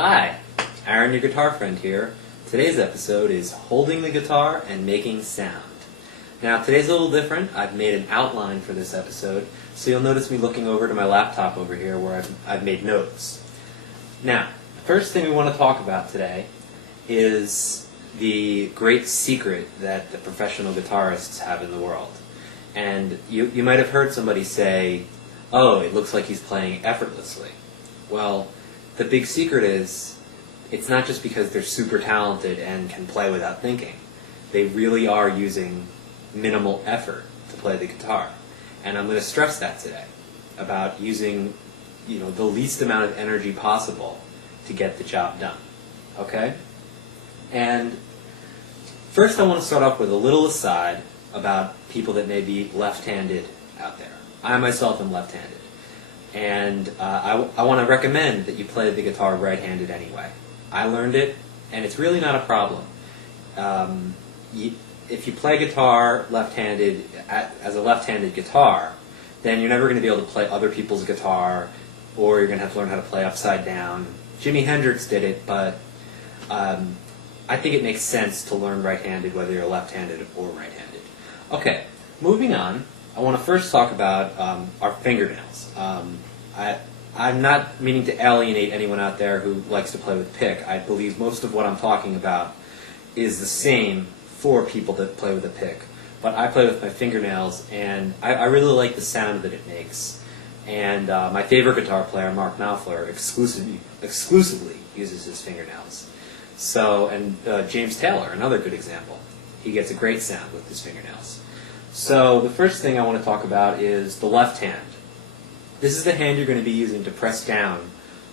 Hi, Aaron, your guitar friend here. Today's episode is holding the guitar and making sound. Now, today's a little different. I've made an outline for this episode, so you'll notice me looking over to my laptop over here where I've made notes. Now, the first thing we want to talk about today is the great secret that the professional guitarists have in the world. And you might have heard somebody say, "Oh, it looks like he's playing effortlessly." Well, the big secret is, it's not just because they're super talented and can play without thinking. They really are using minimal effort to play the guitar. And I'm going to stress that today, about using the least amount of energy possible to get the job done. Okay? And first I want to start off with a little aside about people that may be left-handed out there. I myself am left-handed. And I want to recommend that you play the guitar right-handed anyway. I learned it, and it's really not a problem. If you play guitar left-handed as a left-handed guitar, then you're never going to be able to play other people's guitar, or you're going to have to learn how to play upside down. Jimi Hendrix did it, but I think it makes sense to learn right-handed whether you're left-handed or right-handed. Okay, moving on. I want to first talk about our fingernails. I'm not meaning to alienate anyone out there who likes to play with pick. I believe most of what I'm talking about is the same for people that play with a pick. But I play with my fingernails, and I really like the sound that it makes. And my favorite guitar player, Mark Knopfler, exclusively uses his fingernails. So, and James Taylor, another good example. He gets a great sound with his fingernails. So the first thing I want to talk about is the left hand. This is the hand you're going to be using to press down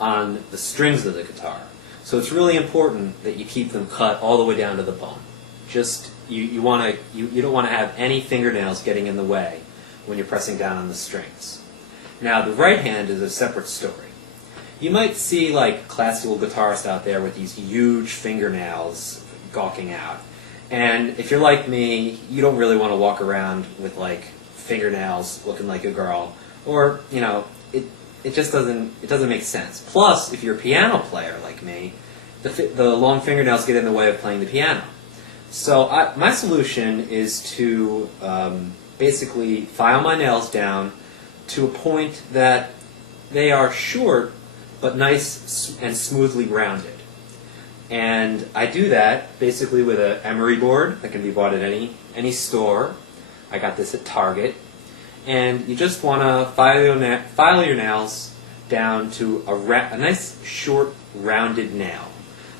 on the strings of the guitar. So it's really important that you keep them cut all the way down to the bone. Just you don't want to have any fingernails getting in the way when you're pressing down on the strings. Now the right hand is a separate story. You might see like classical guitarists out there with these huge fingernails gawking out. And if you're like me, you don't really want to walk around with like fingernails looking like a girl, or it just doesn't make sense. Plus, if you're a piano player like me, the long fingernails get in the way of playing the piano. So my solution is to basically file my nails down to a point that they are short but nice and smoothly rounded. And I do that basically with an emery board that can be bought at any store. I got this at Target. And you just want to file your nails down to a nice short rounded nail.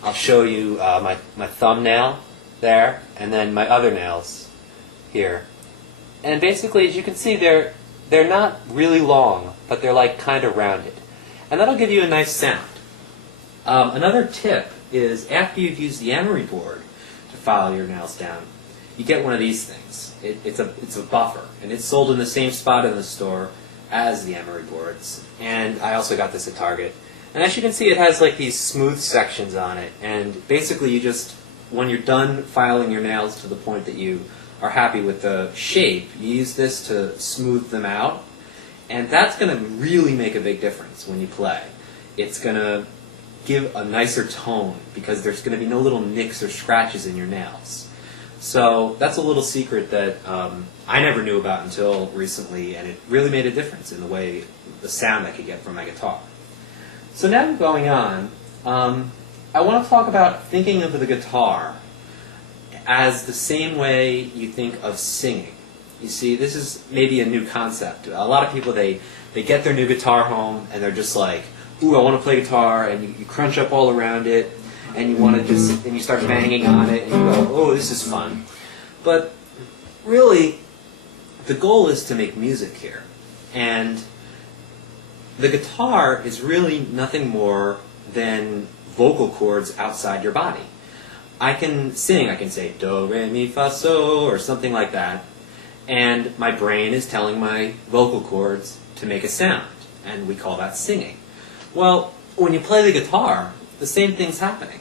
I'll show you my thumbnail there, and then my other nails here. And basically, as you can see, they're not really long, but they're like kind of rounded. And that'll give you a nice sound. Another tip is after you've used the emery board to file your nails down, you get one of these things. It's a buffer, and it's sold in the same spot in the store as the emery boards. And I also got this at Target. And as you can see, it has like these smooth sections on it. And basically, when you're done filing your nails to the point that you are happy with the shape, you use this to smooth them out. And that's going to really make a big difference when you play. It's going to give a nicer tone because there's going to be no little nicks or scratches in your nails. So that's a little secret that I never knew about until recently, and it really made a difference in the sound I could get from my guitar. So now going on, I want to talk about thinking of the guitar as the same way you think of singing. You see, this is maybe a new concept. A lot of people, they get their new guitar home and they're just like, "Ooh, I want to play guitar," and you crunch up all around it, and you start banging on it, and you go, "Oh, this is fun." But really, the goal is to make music here, and the guitar is really nothing more than vocal cords outside your body. I can sing, I can say do, re, mi, fa, so, or something like that, and my brain is telling my vocal cords to make a sound, and we call that singing. Well, when you play the guitar, the same thing's happening.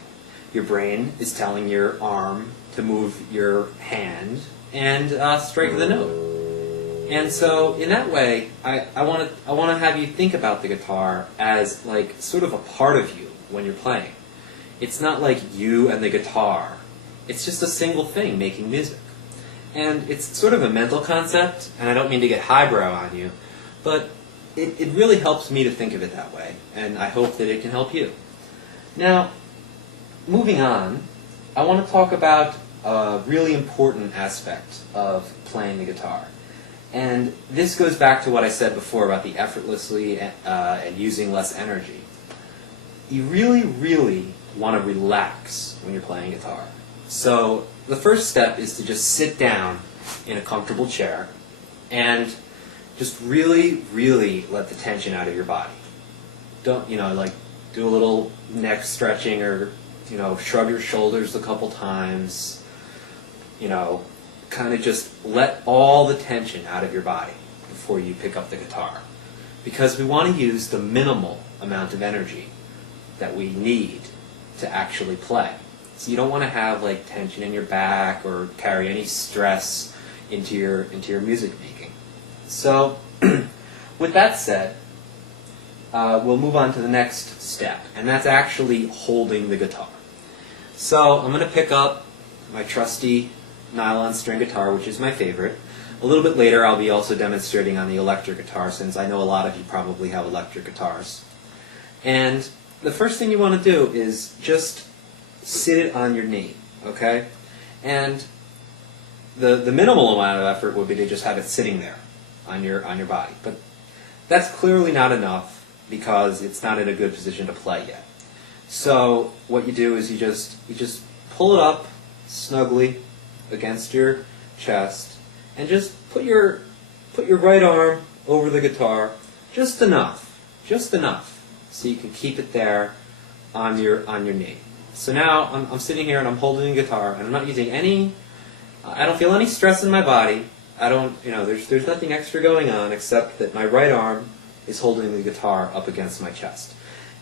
Your brain is telling your arm to move your hand and strike the note. And so, in that way, I want to have you think about the guitar as like sort of a part of you when you're playing. It's not like you and the guitar. It's just a single thing making music. And it's sort of a mental concept, and I don't mean to get highbrow on you, but it really helps me to think of it that way, and I hope that it can help you. Now, moving on, I want to talk about a really important aspect of playing the guitar. And this goes back to what I said before about the effortlessly and using less energy. You really, really want to relax when you're playing guitar. So the first step is to just sit down in a comfortable chair and just really, really let the tension out of your body. Don't, like do a little neck stretching or, shrug your shoulders a couple times. Kind of just let all the tension out of your body before you pick up the guitar. Because we want to use the minimal amount of energy that we need to actually play. So you don't want to have like tension in your back or carry any stress into your music making. So with that said, we'll move on to the next step, and that's actually holding the guitar. So I'm going to pick up my trusty nylon string guitar, which is my favorite. A little bit later I'll be also demonstrating on the electric guitar, since I know a lot of you probably have electric guitars. And the first thing you want to do is just sit it on your knee, okay? And the minimal amount of effort would be to just have it sitting there on your body. But that's clearly not enough because it's not in a good position to play yet. So what you do is you just pull it up snugly against your chest and just put your right arm over the guitar just enough so you can keep it there on your knee. So now I'm sitting here and I'm holding the guitar and I'm not using I don't feel any stress in my body. I don't, there's nothing extra going on except that my right arm is holding the guitar up against my chest.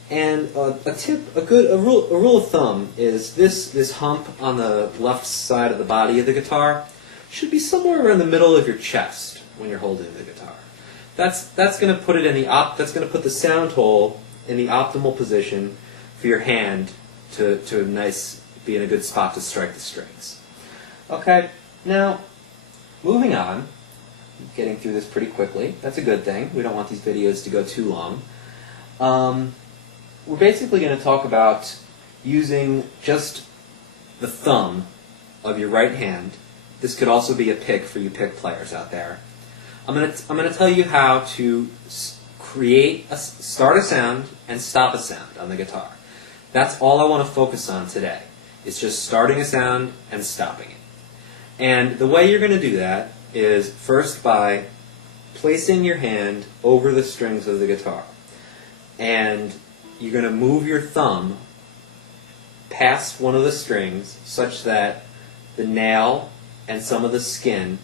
And a rule of thumb is this hump on the left side of the body of the guitar should be somewhere around the middle of your chest when you're holding the guitar. That's going to put it that's going to put the sound hole in the optimal position for your hand to be in a good spot to strike the strings. Okay, now moving on, getting through this pretty quickly. That's a good thing. We don't want these videos to go too long. We're basically going to talk about using just the thumb of your right hand. This could also be a pick for you pick players out there. I'm going to tell you how to start a sound and stop a sound on the guitar. That's all I want to focus on today. It's just starting a sound and stopping it. And the way you're going to do that is first by placing your hand over the strings of the guitar. And you're going to move your thumb past one of the strings such that the nail and some of the skin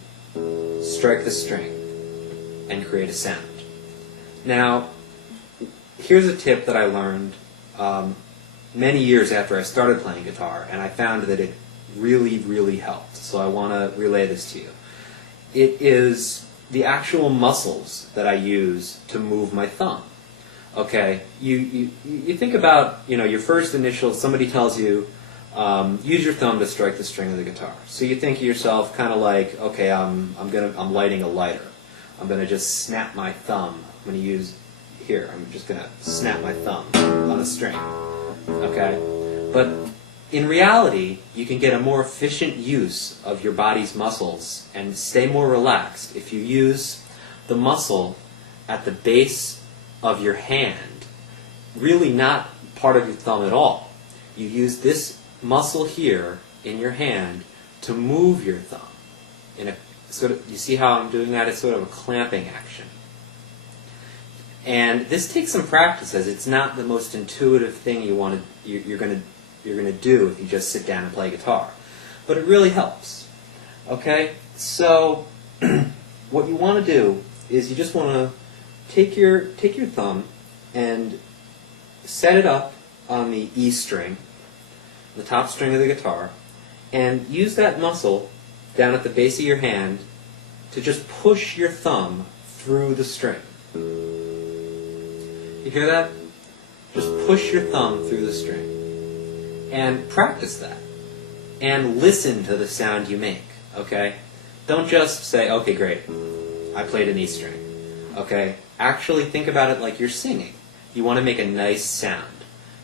strike the string and create a sound. Now, here's a tip that I learned many years after I started playing guitar, and I found that it really, really helped. So I want to relay this to you. It is the actual muscles that I use to move my thumb. Okay, you think about, your first initial, somebody tells you, use your thumb to strike the string of the guitar. So you think to yourself, kind of like, okay, I'm lighting a lighter. I'm gonna just snap my thumb. I'm just gonna snap my thumb on a string. Okay, but in reality, you can get a more efficient use of your body's muscles and stay more relaxed if you use the muscle at the base of your hand, really not part of your thumb at all. You use this muscle here in your hand to move your thumb. You see how I'm doing that? It's sort of a clamping action. And this takes some practice, as it's not the most intuitive thing you're going to do if you just sit down and play guitar. But it really helps. Okay? So what you want to do is you just want to take your thumb and set it up on the E string, the top string of the guitar, and use that muscle down at the base of your hand to just push your thumb through the string. You hear that? Just push your thumb through the string. And practice that. And listen to the sound you make, okay? Don't just say, okay, great, I played an E string. Okay? Actually think about it like you're singing. You want to make a nice sound.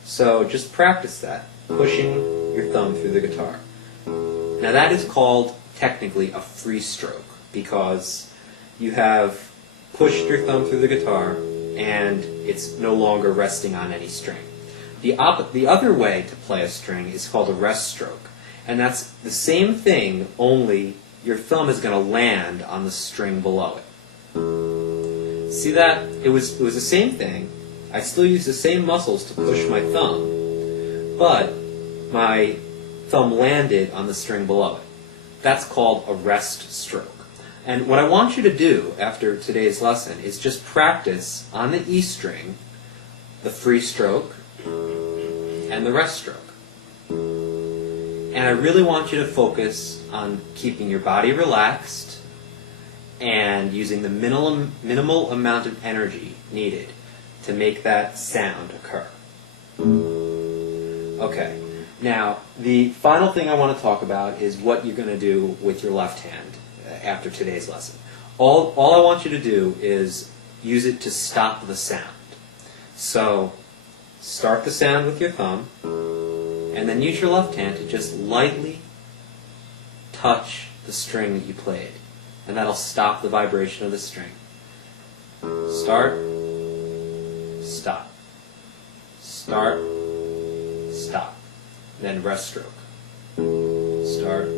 So just practice that, pushing your thumb through the guitar. Now that is called, technically, a free stroke, because you have pushed your thumb through the guitar, and it's no longer resting on any string. The other way to play a string is called a rest stroke, and that's the same thing, only your thumb is going to land on the string below it. See that? It was the same thing. I still use the same muscles to push my thumb, but my thumb landed on the string below it. That's called a rest stroke. And what I want you to do after today's lesson is just practice on the E string, the free stroke, and the rest stroke. And I really want you to focus on keeping your body relaxed and using the minimal amount of energy needed to make that sound occur. Okay, now the final thing I want to talk about is what you're going to do with your left hand after today's lesson. All I want you to do is use it to stop the sound. So start the sound with your thumb, and then use your left hand to just lightly touch the string that you played, and that'll stop the vibration of the string. Start, stop, start, stop, then rest stroke. Start,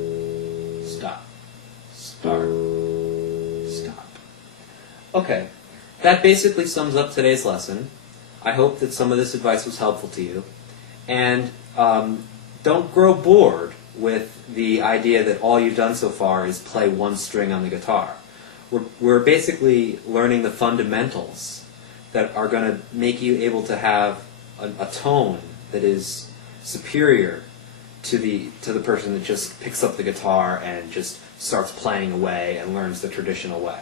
stop, start, stop. Okay, that basically sums up today's lesson. I hope that some of this advice was helpful to you. And don't grow bored with the idea that all you've done so far is play one string on the guitar. We're basically learning the fundamentals that are going to make you able to have a tone that is superior to the person that just picks up the guitar and just starts playing away and learns the traditional way.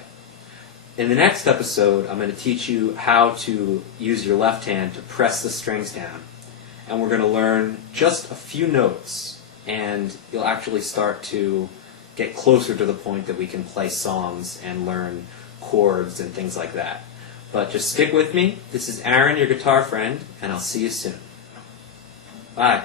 In the next episode, I'm going to teach you how to use your left hand to press the strings down. And we're going to learn just a few notes, and you'll actually start to get closer to the point that we can play songs and learn chords and things like that. But just stick with me. This is Aaron, your guitar friend, and I'll see you soon. Bye.